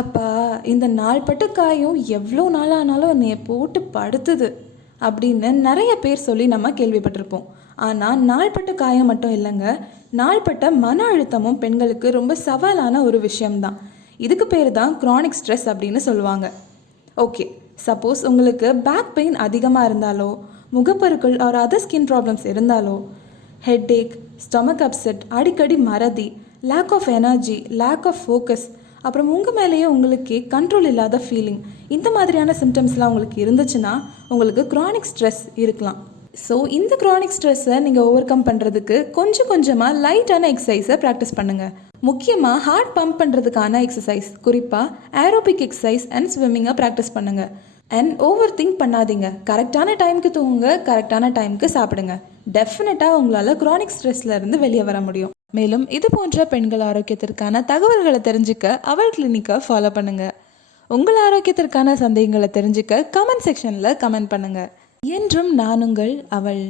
அப்பா, இந்த நாள்பட்ட காயம் எவ்வளோ நாளானாலும் என்னைய போட்டு படுத்துது அப்படின்னு நிறைய பேர் சொல்லி நம்ம கேள்விப்பட்டிருப்போம். ஆனால் நாள்பட்ட காயம் மட்டும் இல்லைங்க, நாள்பட்ட மன அழுத்தமும் பெண்களுக்கு ரொம்ப சவாலான ஒரு விஷயம்தான். இதுக்கு பேர் தான் க்ரானிக் ஸ்ட்ரெஸ் அப்படின்னு சொல்லுவாங்க. ஓகே, சப்போஸ் உங்களுக்கு பேக் பெயின் அதிகமாக இருந்தாலோ, முகப்பருக்கள் ஆர் அதர் ஸ்கின் ப்ராப்ளம்ஸ் இருந்தாலோ, ஹெட்டேக், ஸ்டொமக் அப்செட், அடிக்கடி மறதி, lack of energy, lack of focus, அப்புறம் உங்கள் மேலேயே உங்களுக்கே கண்ட்ரோல் இல்லாத ஃபீலிங், இந்த மாதிரியான சிம்டம்ஸ்லாம் உங்களுக்கு இருந்துச்சுன்னா உங்களுக்கு க்ரானிக் ஸ்ட்ரெஸ் இருக்கலாம். ஸோ இந்த க்ரானிக் ஸ்ட்ரெஸ்ஸை நீங்கள் ஓவர் கம் பண்ணுறதுக்கு கொஞ்சம் கொஞ்சமாக லைட்டான எக்ஸசைஸை ப்ராக்டிஸ் பண்ணுங்கள். முக்கியமாக ஹார்ட் பம்ப் பண்ணுறதுக்கான எக்ஸசைஸ், குறிப்பாக ஏரோபிக் எக்ஸசைஸ் அண்ட் ஸ்விம்மிங்கை ப்ராக்டிஸ் பண்ணுங்கள். அண்ட் ஓவர் திங்க் பண்ணாதீங்க. கரெக்டான டைமுக்கு தூங்குங்க, கரெக்டான டைமுக்கு சாப்பிடுங்க. டெஃபினட்டாக உங்களால் க்ரானிக் ஸ்ட்ரெஸ்லேருந்து வெளியே வர முடியும். மேலும் இது போன்ற பெண்கள் ஆரோக்கியத்திற்கான தகவல்களை தெரிஞ்சுக்க அவள் கிளினிக்கை ஃபாலோ பண்ணுங்கள். உங்கள் ஆரோக்கியத்திற்கான சந்தேகங்களை தெரிஞ்சுக்க கமெண்ட் செக்ஷனில் கமெண்ட் பண்ணுங்கள். என்றும் நான் உங்கள் அவள்.